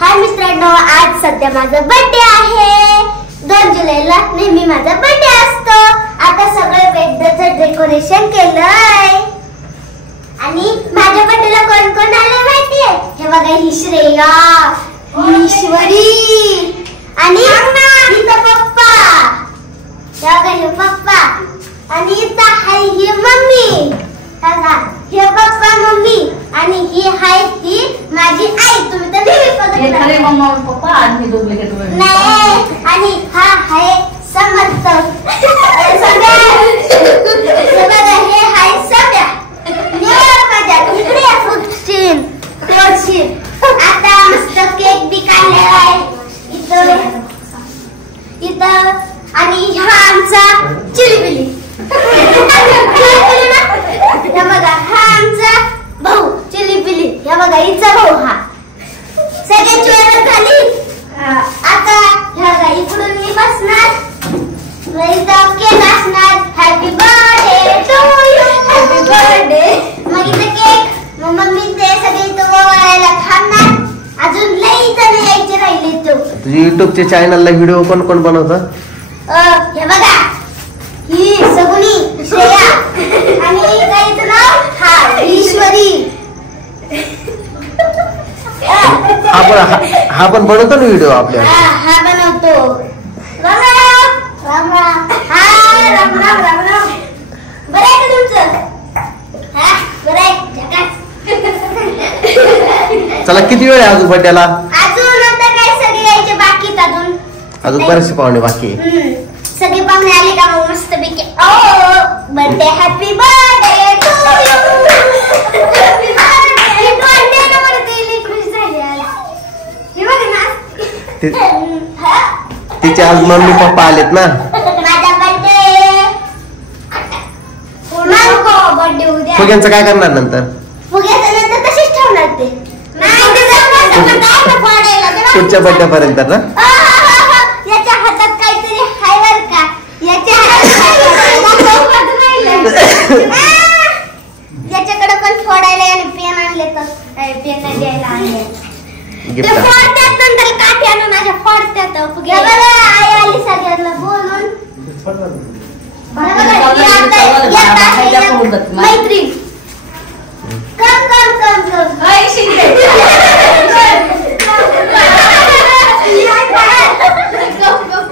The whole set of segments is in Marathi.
हाय मित्रांनो, आज सध्या माझा बर्थडे आहे। 2 जुलैला नेहमी माझा बर्थडे असतो। आता सगळे बेडचं डेकोरेशन केलंय आणि माझ्या बर्थडेला कोण कोण आले माहितीये? हे बघा, ही श्रेया, ही ईश्वरी आणि इथं पप्पा, हे बघा हे पप्पा आणि इथं हाय ही मम्मी। बघा हे पप्पा मम्मी आणि ही हाय ती माझी आई। तुम्ही तर नेहमी बघत खरे मम्मा और पप्पा आणि डुप्लिकेट नाही, आणि हा आहे समर्थ। बघा हे हाय सगळ्या माझ्या इकडे फुटशील तोडशील। आता मस्त केक बी काढलेला आहे इथं आणि हा आमचा चिलीबिली। हे बघा हा आमचा भाऊ चिलीबिली। हे बघा हिचा भाऊ हा। सगळे चोर खाली। आता हे बघा इकडून मी बसणार, इथं केक असणार, happy birthday to you, happy birthday. मग इथं केक, मग मम्मी ते सगळे इथं ओवाळायला थांबणार। अजून लई जण यायचे राहिले। तुझी युट्यूबच्या चॅनलला व्हिडिओ कोण कोण बनवतं? हे बघा ही सगुनी श्रेया आणि काहीच नाव हा ईश्वरी। हा पण बनवतो ना व्हिडिओ आपल्या? हा बनवतो। राम राम राम हा राम राम राम राम। बरं आहे का तुमचं? हा बरं आहे। चला, किती वेळ आहे अजून बर्थडेला? अजून आता काय सगळे यायचे बाकी अजून बरेचसे पाहुणे बाकी आहे। सगळे पाहुणे आले का मग मस्त पैकी birthday happy birthday to you, happy birthday birthday ना म्हणते। लई खुश झाली आज। हे बघ ना, तिचे आज मम्मी पप्पा आलेत ना। माझा बर्थडे बर्थडे उद्या। फुग्यांचं काय करणार नंतर? फुग्याचं नंतर तशीच ठेवणार ते। पुढच्या बर्थडे पर्यंत ना। याच्या हातात काहीतरी हाय बर का? याच्याकडे पण फोडायला आणि पेन आणले तर पेन द्यायला आणले। फोडत्यात नंतर काठी आणून माझ्या फोडत्यात फुगे। आई आली सगळ्यांना बोलून। मैत्री कम कम कम कम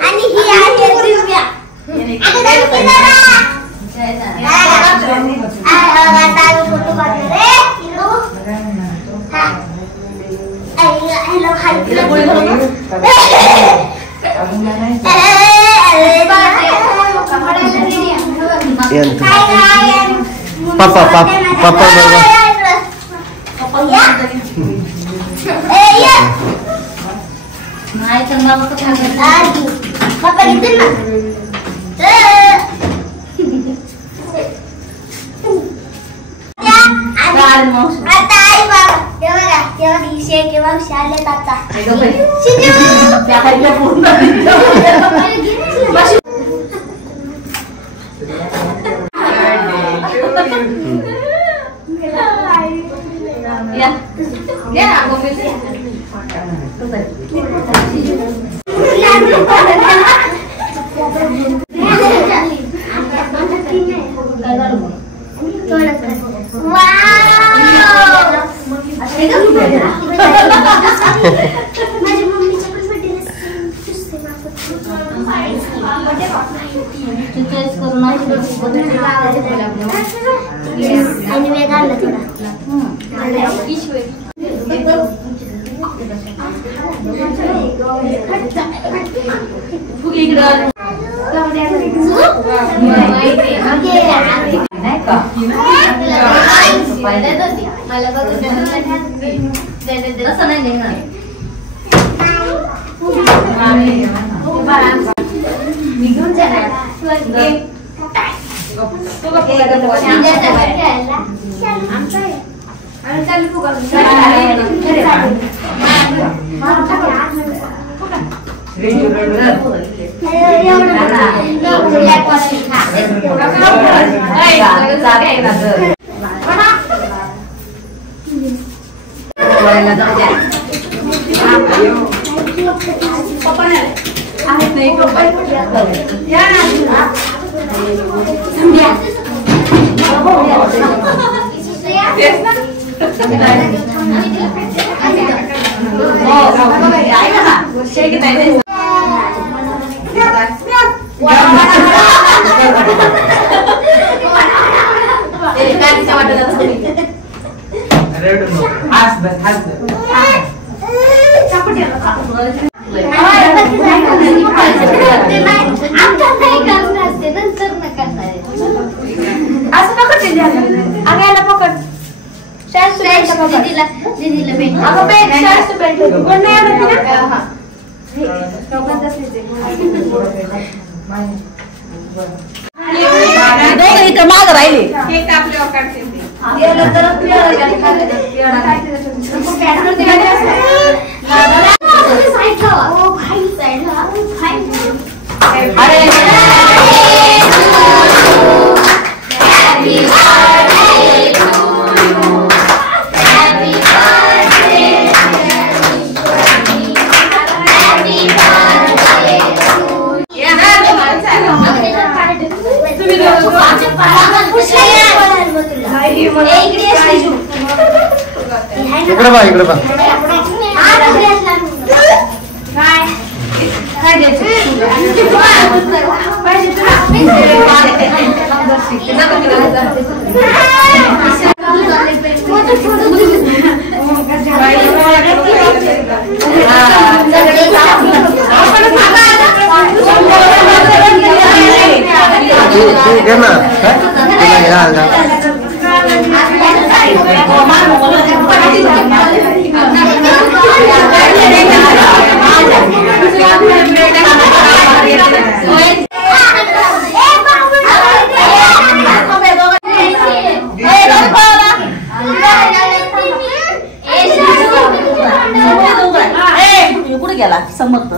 आणि ही आहे दिव्या। फोटो काढले रे पप्पा पप्पा नाही तर मला पप्पा किती ना आता आई बाबा तेव्हा दिवशी केव्हा शाळेत आता मला माग राहिले इकडे बा इकडे बा ठीक आहे ना कुठे गेला समर्थ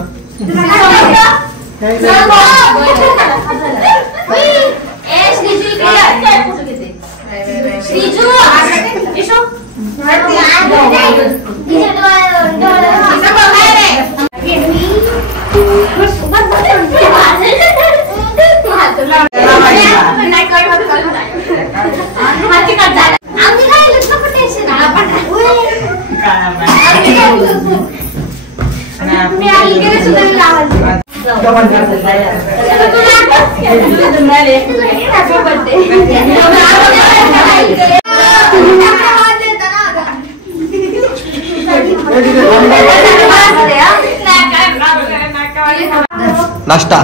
नाश्ता